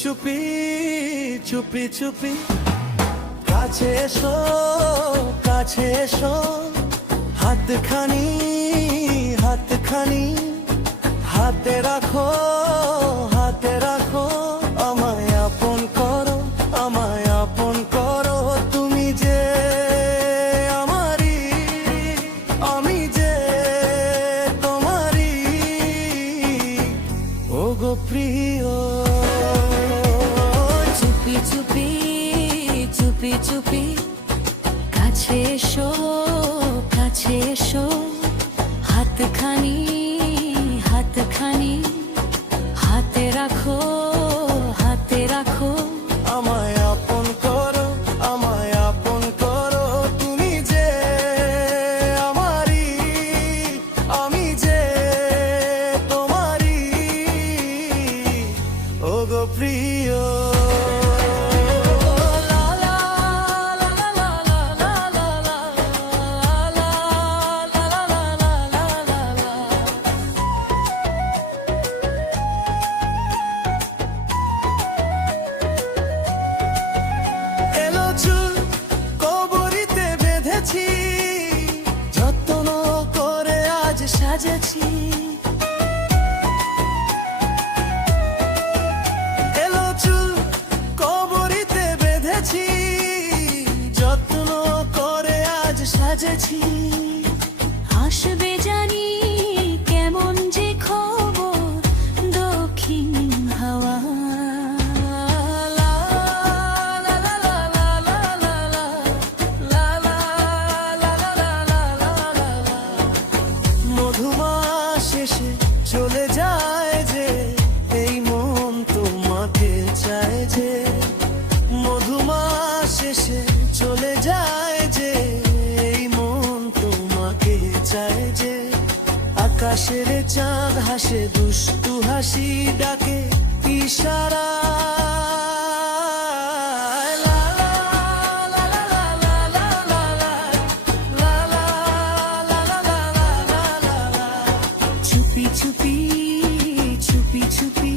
চুপি চুপি চুপি কাছে এসো কাছে এসো, হাতখানি হাতখানি হাতে রাখো হাতে রাখো, আমায় আপন করো আমায় আপন করো। তুমি যে আমারই, আমি যে তোমারই, ও গো প্রিয়। চুপি চুপি চুপি চুপি কাছে এসো কাছে এসো, হাতখানি হাতখানি হাতে রাখো হাতে রাখো, আমায় আপন করো আমায় আপন করো। তুমি যে আমারই, আমি যে তোমারই, ও গো প্রিয়। যত্ন করে আজ সাজেছি, এলো চুল কবরিতে বেঁধেছি, যত্ন করে আজ সাজেছি। আসবে জানি কেমন যে খবর দক্ষিণ হাওয়া, মধুমাস এসে চলে যায় যে, এই মন তোমাকে চায় যে। মধুমাস এসে চলে যায় যে, এই মন তোমাকে চায় যে। আকাশের চাঁদ হাসে দুষ্টু হাসি ডাকে ইশারা, চুপি চুপি চুপি চুপি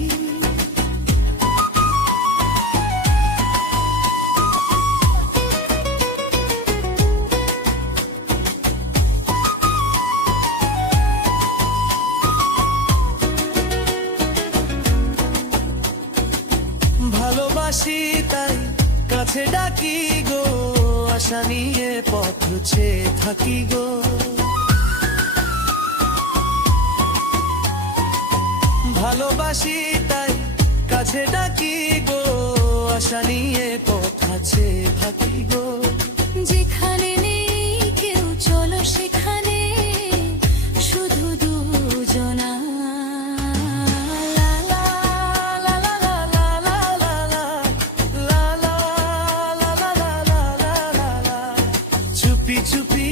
ভালোবাসি তাই কাছে ডাকি গো, আশা নিয়ে পথ চেয়ে থাকি গো। ভালোবাসি তাই কাছে ডাকি গো, আশা নিয়ে পথ আছে থাকি গো। যেখানে নেই কেউ চলো সেখানে শুধু দুজনা, চুপি চুপি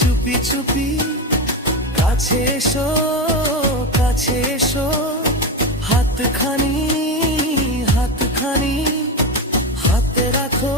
চুপি চুপি কাছে এসো কাছে এসো, হাতখানি হাতখানি হাতে রাখো।